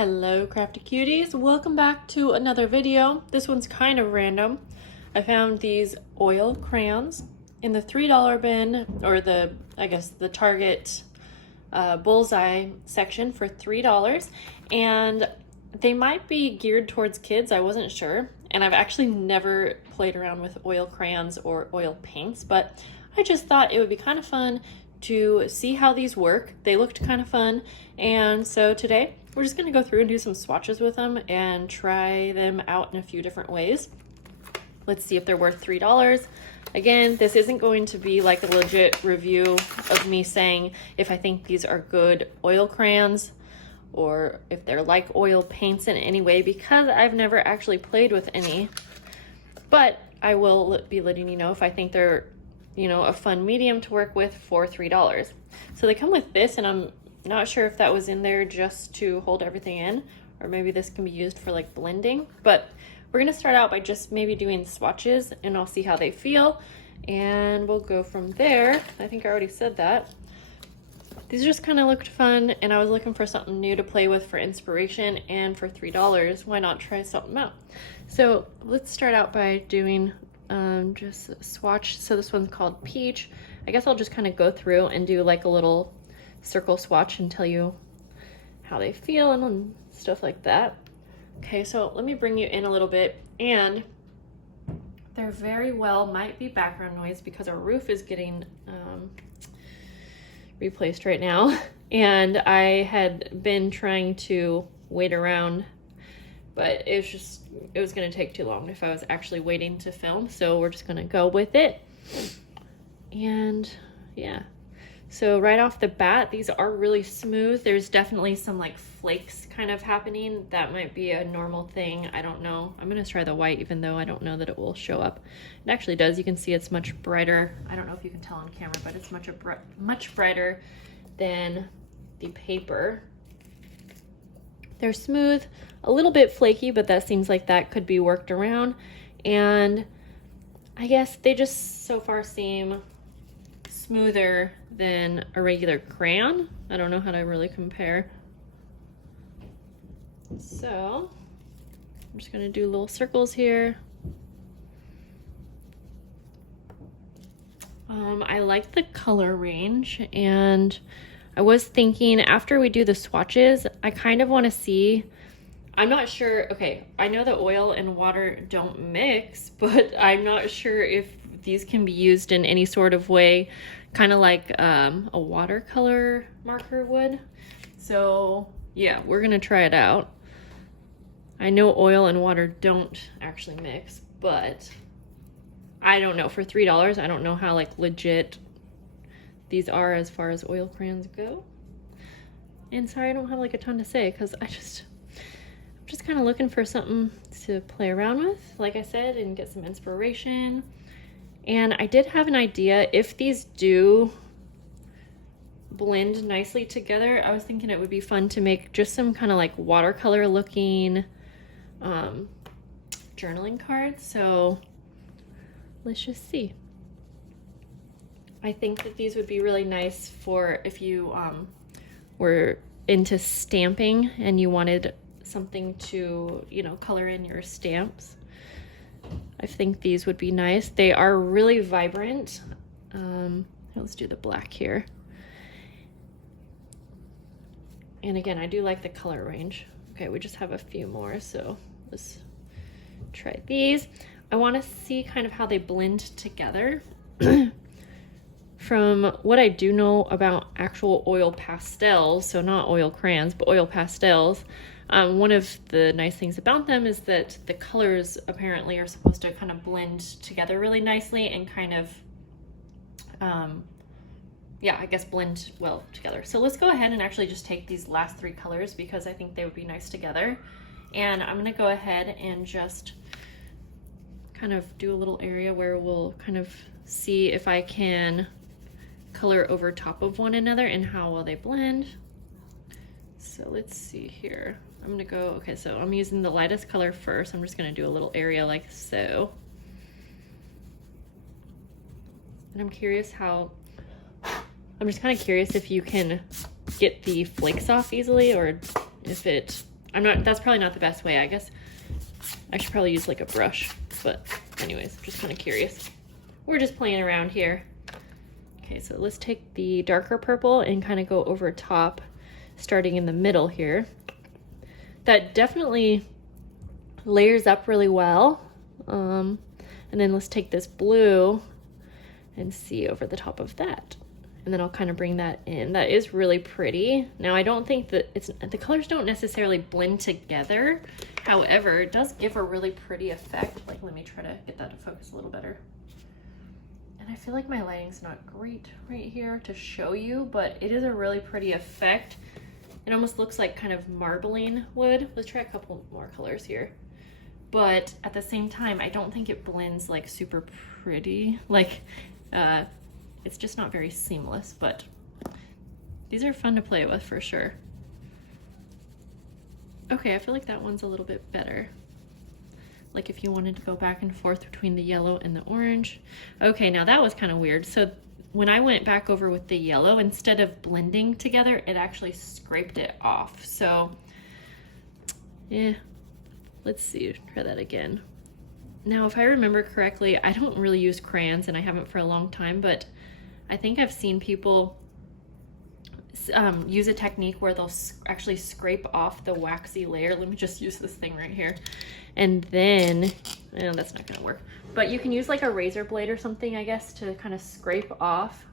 Hello crafty cuties, welcome back to another video. This one's kind of random. I found these oil crayons in the $3 bin, or the Target bullseye section for $3, and they might be geared towards kids. I wasn't sure, and I've actually never played around with oil crayons or oil paints, but I just thought it would be kind of fun to see how these work. They looked kind of fun, and so today we're just going to go through and do some swatches with them and try them out in a few different ways. Let's see if they're worth $3. Again, this isn't going to be like a legit review of me saying if I think these are good oil crayons or if they're like oil paints in any way, because I've never actually played with any. But I will be letting you know if I think they're, a fun medium to work with for $3. So they come with this, and I'm not sure if that was in there just to hold everything in, or maybe this can be used for like blending. But we're gonna start out by just maybe doing swatches, and I'll see how they feel, and we'll go from there. I think I already said that. These just kind of looked fun, and I was looking for something new to play with for inspiration, and for $3, why not try something out? So let's start out by doing just a swatch. So this one's called Peach. I guess I'll just kind of go through and do like a little circle swatch and tell you how they feel and stuff like that. Okay, so let me bring you in a little bit, and there very well might be background noise because our roof is getting replaced right now, and I had been trying to wait around, but it was going to take too long if I was actually waiting to film, so we're just going to go with it. And yeah, so right off the bat, these are really smooth. There's definitely some like flakes kind of happening. That might be a normal thing. I don't know. I'm going to try the white, even though I don't know that it will show up. It actually does. You can see it's much brighter. I don't know if you can tell on camera, but it's much brighter than the paper. They're smooth, a little bit flaky, but that seems like that could be worked around. And I guess they just so far seem smoother than a regular crayon. I don't know how to really compare. So I'm just gonna do little circles here. I like the color range, and I was thinking after we do the swatches, I kind of want to see, I'm not sure, okay, I know that oil and water don't mix, but I'm not sure if these can be used in any sort of way, kind of like a watercolor marker would. So yeah, we're gonna try it out. I know oil and water don't actually mix, but I don't know, for $3, I don't know how like legit these are as far as oil crayons go. And sorry, I don't have like a ton to say, because I'm just kind of looking for something to play around with, like I said, and get some inspiration. And I did have an idea, if these do blend nicely together, I was thinking it would be fun to make just some kind of like watercolor looking journaling cards. So let's just see. I think that these would be really nice for if you were into stamping and you wanted something to, color in your stamps. I think these would be nice. They are really vibrant. Let's do the black here. And again, I do like the color range. Okay, we just have a few more, so let's try these. I want to see kind of how they blend together. From what I do know about actual oil pastels, so not oil crayons, but oil pastels, one of the nice things about them is that the colors apparently are supposed to kind of blend together really nicely and kind of, I guess blend well together. So let's go ahead and actually just take these last three colors because I think they would be nice together. And I'm gonna go ahead and just kind of do a little area where we'll kind of see if I can color over top of one another and how well they blend. So let's see here. I'm gonna go, okay, so I'm using the lightest color first. I'm just gonna do a little area like so. And I'm just kind of curious if you can get the flakes off easily, or if it That's probably not the best way. I guess I should probably use like a brush, but anyways, I'm just kind of curious. We're just playing around here. Okay, so let's take the darker purple and kind of go over top, starting in the middle here. That definitely layers up really well. And then let's take this blue and see over the top of that. And then I'll kind of bring that in. That is really pretty. Now I don't think that the colors don't necessarily blend together. However, it does give a really pretty effect. Like, let me try to get that to focus a little better. And I feel like my lighting's not great right here to show you, but it is a really pretty effect. It almost looks like kind of marbling wood. Let's try a couple more colors here. But at the same time, I don't think it blends like super pretty. Like, it's just not very seamless, but these are fun to play with for sure. Okay, I feel like that one's a little bit better. Like if you wanted to go back and forth between the yellow and the orange. Okay, now that was kind of weird. So when I went back over with the yellow, instead of blending together, it actually scraped it off. So yeah, let's see, try that again. Now, if I remember correctly, I don't really use crayons and I haven't for a long time, but I think I've seen people use a technique where they'll actually scrape off the waxy layer. Let me just use this thing right here. And then, no, that's not gonna work. But you can use like a razor blade or something, I guess, to kind of scrape off,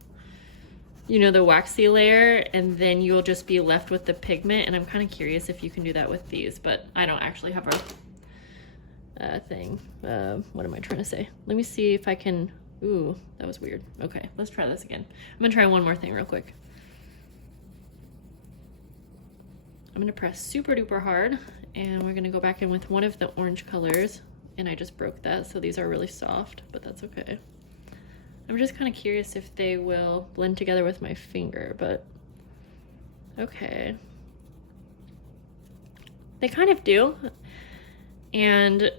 you know, the waxy layer, and then you'll just be left with the pigment. And I'm kind of curious if you can do that with these, but I don't actually have a thing. What am I trying to say? Let me see if I can. Ooh, that was weird. Okay, let's try this again. I'm gonna try one more thing real quick. I'm gonna press super duper hard, and we're gonna go back in with one of the orange colors, and I just broke that, so these are really soft, but that's okay. I'm just kind of curious if they will blend together with my finger, but okay. They kind of do, and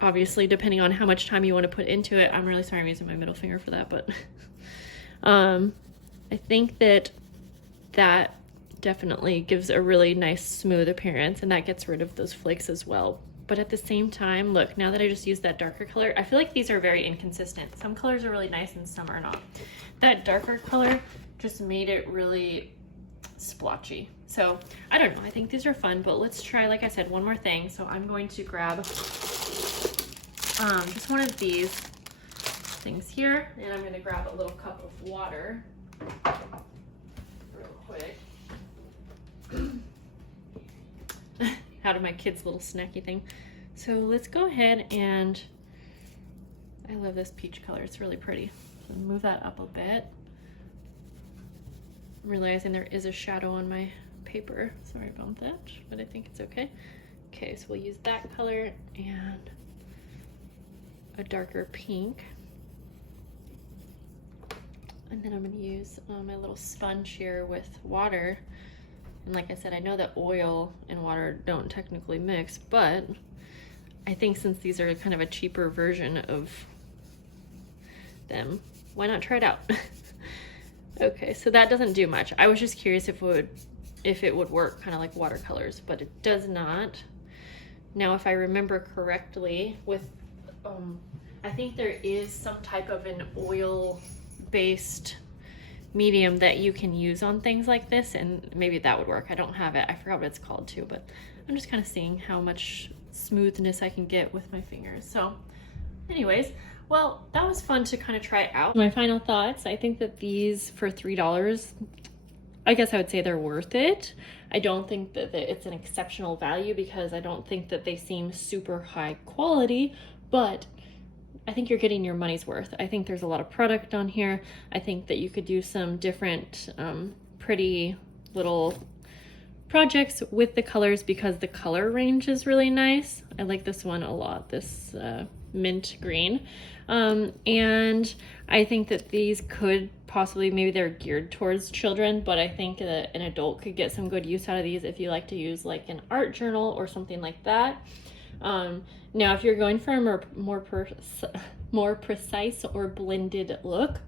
obviously, depending on how much time you want to put into it, I'm really sorry I'm using my middle finger for that, but I think that definitely gives a really nice smooth appearance, and that gets rid of those flakes as well. But at the same time, look, now that I just used that darker color, I feel like these are very inconsistent. Some colors are really nice and some are not. That darker color just made it really splotchy. So I don't know, I think these are fun, but let's try, like I said, one more thing. So I'm going to grab just one of these things here, and I'm going to grab a little cup of water real quick. Out of my kids' little snacky thing. So let's go ahead and, I love this peach color, it's really pretty. So move that up a bit. I'm realizing there is a shadow on my paper. Sorry about that, but I think it's okay. Okay, so we'll use that color and a darker pink. And then I'm gonna use my little sponge here with water. And like I said, I know that oil and water don't technically mix, but I think since these are kind of a cheaper version of them, why not try it out? Okay, so that doesn't do much. I was just curious if it would work kind of like watercolors, but it does not. Now, if I remember correctly, with I think there is some type of an oil-based medium that you can use on things like this, and maybe that would work. I don't have it. I forgot what it's called too, but I'm just kind of seeing how much smoothness I can get with my fingers. So anyways, well, that was fun to kind of try out. My final thoughts, I think that these for $3, I guess I would say they're worth it. I don't think that it's an exceptional value because I don't think that they seem super high quality, but I think you're getting your money's worth. I think there's a lot of product on here. I think that you could do some different pretty little projects with the colors because the color range is really nice. I like this one a lot, this mint green. And I think that these could possibly, maybe they're geared towards children, but I think that an adult could get some good use out of these if you like to use like an art journal or something like that. Now, if you're going for a more precise or blended look,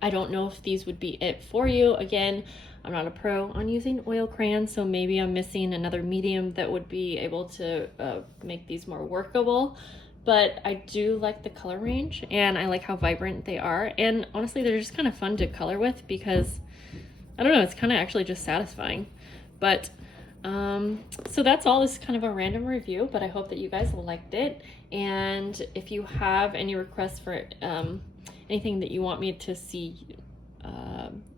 I don't know if these would be it for you. Again, I'm not a pro on using oil crayons, so maybe I'm missing another medium that would be able to make these more workable. But I do like the color range, and I like how vibrant they are. And honestly, they're just kind of fun to color with because, I don't know, it's kind of actually just satisfying. But so that's all. This is kind of a random review, but I hope that you guys liked it. And if you have any requests for anything that you want me to see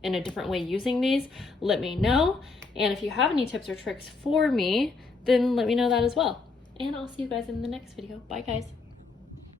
in a different way using these, let me know. And if you have any tips or tricks for me, then let me know that as well. And I'll see you guys in the next video. Bye guys.